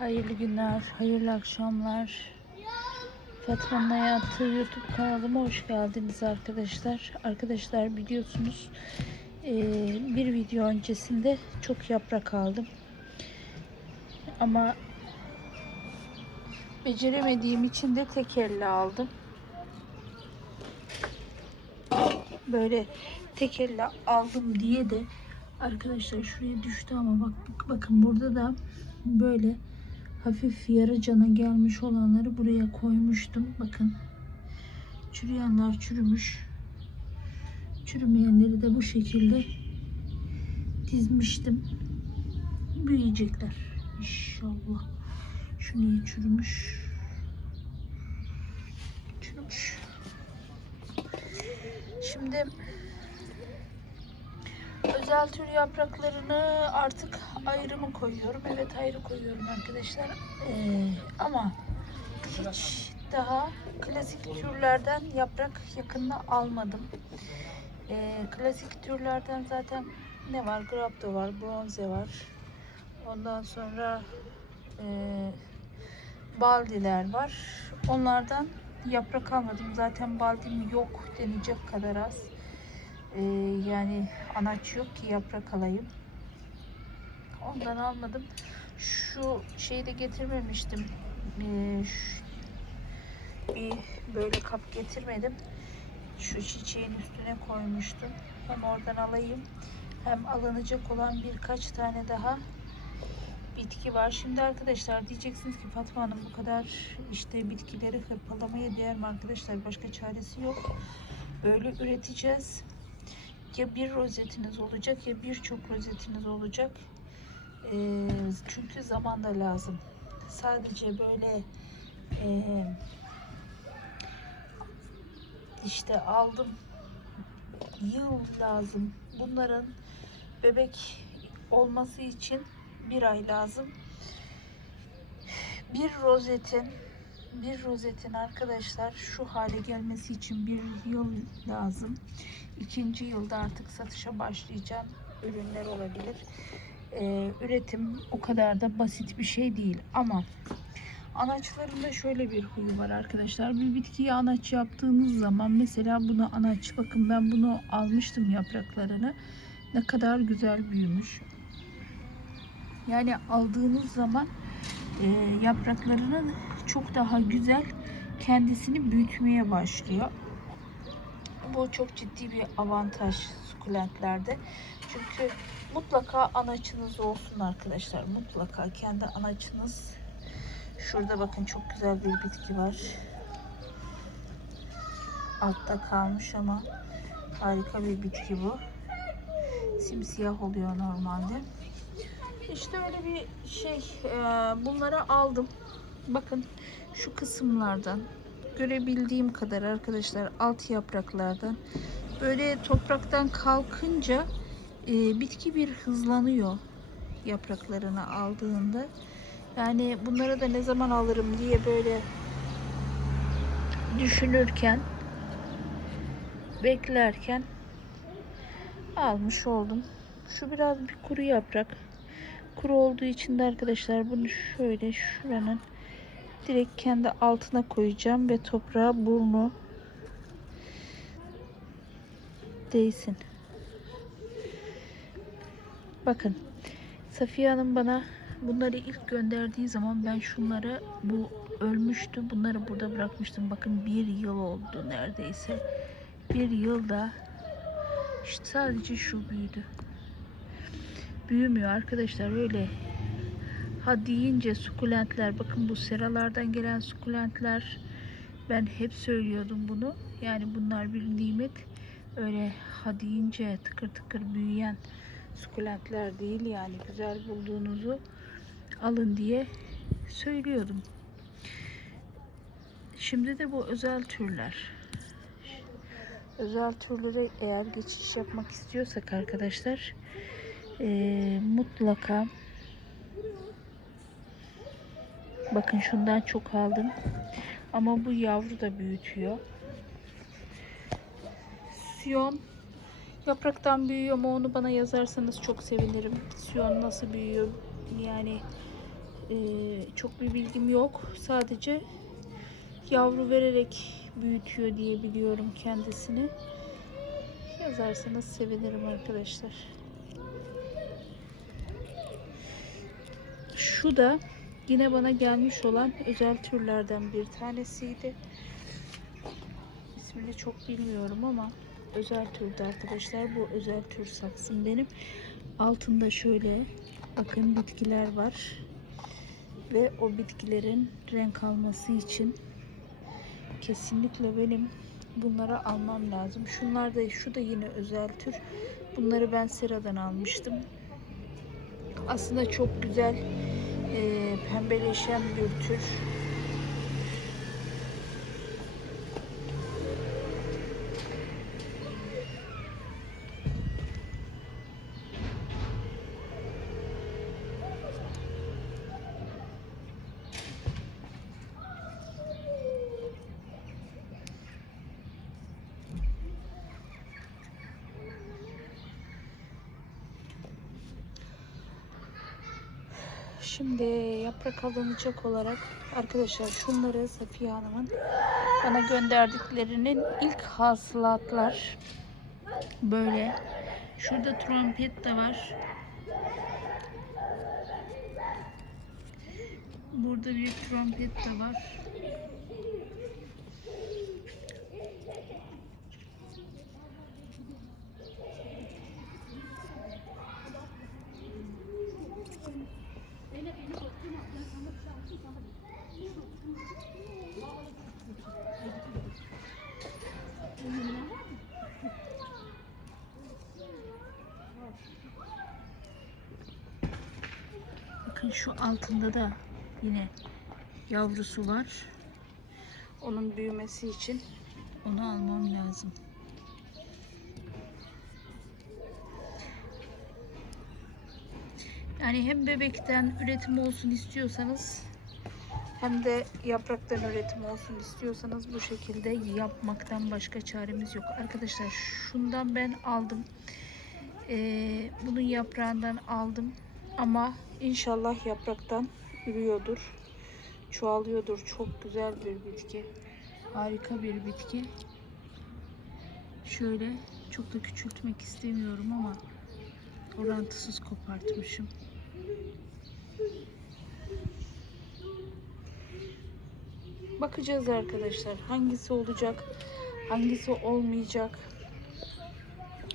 Hayırlı günler, hayırlı akşamlar. Fatma'nın Hayatı YouTube kanalıma hoş geldiniz arkadaşlar. Arkadaşlar biliyorsunuz eee, bir video öncesinde çok yaprak aldım. Ama beceremediğim için de tek elle aldım. Böyle tek elle aldım diye de arkadaşlar şuraya düştü ama bak bakın burada da böyle hafif yarı cana gelmiş olanları buraya koymuştum. Bakın çürüyenler çürümüş. Çürümeyenleri de bu şekilde dizmiştim. Büyüyecekler inşallah. Şu niye çürümüş? Çürümüş. Şimdi özel tür yapraklarını artık ayrı mı koyuyorum? Evet ayrı koyuyorum arkadaşlar. Ee, ama hiç daha klasik türlerden yaprak yakında almadım. Ee, klasik türlerden zaten ne var? Grapto var, bronze var. Ondan sonra e, baldiler var. Onlardan yaprak almadım. Zaten baldim yok denecek kadar az. Ee, yani anaç yok ki yaprak alayım. Ondan almadım. Şu şeyi de getirmemiştim. Ee, şu- bir böyle kap getirmedim. Şu çiçeğin üstüne koymuştum. Hem oradan alayım hem alınacak olan birkaç tane daha bitki var. Şimdi arkadaşlar diyeceksiniz ki Fatma Hanım bu kadar işte bitkileri hırpalamaya değer mi arkadaşlar? Başka çaresi yok. Böyle üreteceğiz. Ya bir rozetiniz olacak ya birçok rozetiniz olacak. Ee, çünkü zaman da lazım. Sadece böyle ee, işte aldım yıl lazım. Bunların bebek olması için bir ay lazım. Bir rozetin bir rozetin arkadaşlar şu hale gelmesi için bir yıl lazım. İkinci yılda artık satışa başlayacağım ürünler olabilir. Ee, üretim o kadar da basit bir şey değil ama anaçlarında şöyle bir huyu var arkadaşlar. Bir bitkiyi anaç yaptığınız zaman mesela bunu anaç bakın ben bunu almıştım yapraklarını. Ne kadar güzel büyümüş. Yani aldığınız zaman e, yapraklarının çok daha güzel kendisini büyütmeye başlıyor. Bu çok ciddi bir avantaj sukulentlerde. Çünkü mutlaka anaçınız olsun arkadaşlar. Mutlaka kendi anaçınız. Şurada bakın çok güzel bir bitki var. Altta kalmış ama harika bir bitki bu. Simsiyah oluyor normalde. İşte öyle bir şey. Bunları aldım. Bakın şu kısımlardan görebildiğim kadar arkadaşlar alt yapraklardan böyle topraktan kalkınca e, bitki bir hızlanıyor yapraklarını aldığında. Yani bunları da ne zaman alırım diye böyle düşünürken beklerken almış oldum. Şu biraz bir kuru yaprak. Kuru olduğu için de arkadaşlar bunu şöyle şuranın direkt kendi altına koyacağım ve toprağa burnu değsin. Bakın Safiye Hanım bana bunları ilk gönderdiği zaman ben şunları bu ölmüştü. Bunları burada bırakmıştım. Bakın bir yıl oldu neredeyse. Bir yılda işte sadece şu büyüdü. Büyümüyor arkadaşlar öyle ha deyince sukulentler bakın bu seralardan gelen sukulentler ben hep söylüyordum bunu. Yani bunlar bir nimet. Öyle ha deyince tıkır tıkır büyüyen sukulentler değil yani. Güzel bulduğunuzu alın diye söylüyordum. Şimdi de bu özel türler. Özel türlere eğer geçiş yapmak istiyorsak arkadaşlar eee, mutlaka Bakın şundan çok aldım. Ama bu yavru da büyütüyor. Siyon yapraktan büyüyor mu onu bana yazarsanız çok sevinirim. Siyon nasıl büyüyor? Yani e, çok bir bilgim yok. Sadece yavru vererek büyütüyor diye biliyorum kendisini. Yazarsanız sevinirim arkadaşlar. Şu da yine bana gelmiş olan özel türlerden bir tanesiydi. İsmini çok bilmiyorum ama özel türde arkadaşlar. Bu özel tür saksım benim. Altında şöyle bakın bitkiler var. Ve o bitkilerin renk alması için kesinlikle benim bunları almam lazım. Şunlar da şu da yine özel tür. Bunları ben Sera'dan almıştım. Aslında çok güzel e, pembeleşen bir tür. Şimdi yaprak alınacak olarak arkadaşlar şunları Safiye Hanım'ın bana gönderdiklerinin ilk hasılatlar böyle. Şurada trompet de var. Burada bir trompet de var. Bakın şu altında da yine yavrusu var. Onun büyümesi için onu almam lazım. Yani hem bebekten üretim olsun istiyorsanız hem de yapraktan üretim olsun istiyorsanız bu şekilde yapmaktan başka çaremiz yok. Arkadaşlar şundan ben aldım. Ee, bunun yaprağından aldım. Ama inşallah yapraktan ürüyordur. Çoğalıyordur. Çok güzel bir bitki. Harika bir bitki. Şöyle çok da küçültmek istemiyorum ama orantısız kopartmışım. Bakacağız arkadaşlar. Hangisi olacak, hangisi olmayacak.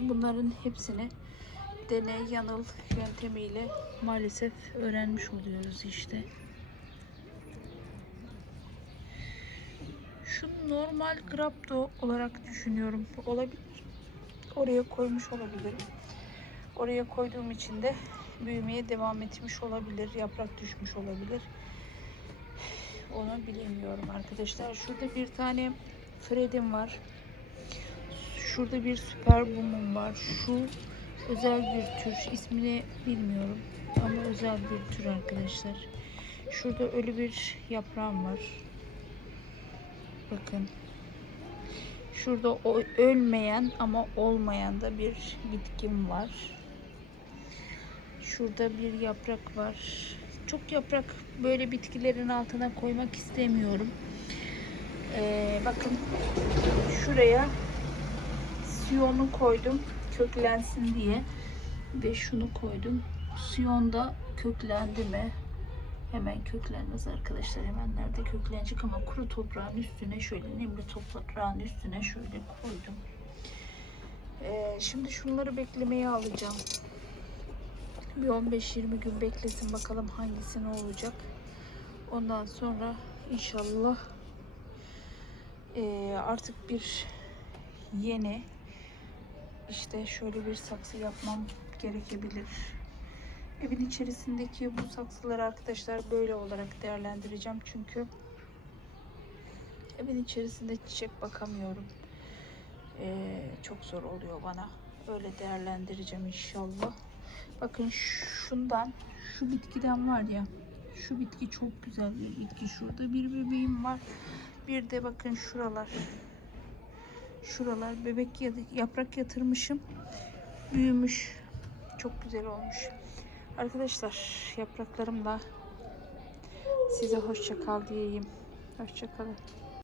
Bunların hepsini deney yanıl yöntemiyle maalesef öğrenmiş oluyoruz işte. Şu normal grapto olarak düşünüyorum. Olabilir. Oraya koymuş olabilirim. Oraya koyduğum için de büyümeye devam etmiş olabilir. Yaprak düşmüş olabilir. Onu bilemiyorum arkadaşlar. Şurada bir tane Fred'im var. Şurada bir süper boom'um var. Şu özel bir tür. ismini bilmiyorum. Ama özel bir tür arkadaşlar. Şurada ölü bir yaprağım var. Bakın. Şurada o ölmeyen ama olmayan da bir bitkim var. Şurada bir yaprak var. Çok yaprak böyle bitkilerin altına koymak istemiyorum. Ee, bakın şuraya siyonu koydum köklensin diye ve şunu koydum. Siyon da köklendi mi? Hemen köklenmez arkadaşlar. Hemen nerede köklenecek ama kuru toprağın üstüne şöyle nemli toprağın üstüne şöyle koydum. Ee, şimdi şunları beklemeye alacağım. Bir 15-20 gün beklesin bakalım hangisi ne olacak. Ondan sonra inşallah e, artık bir yeni işte şöyle bir saksı yapmam gerekebilir. Evin içerisindeki bu saksıları arkadaşlar böyle olarak değerlendireceğim. Çünkü evin içerisinde çiçek bakamıyorum. Ee, çok zor oluyor bana. Öyle değerlendireceğim inşallah. Bakın şundan, şu bitkiden var ya. Şu bitki çok güzel bir bitki. Şurada bir bebeğim var. Bir de bakın şuralar. Şuralar bebek yaprak yatırmışım. Büyümüş. Çok güzel olmuş. Arkadaşlar yapraklarım da Size hoşça kal diyeyim. Hoşça kalın.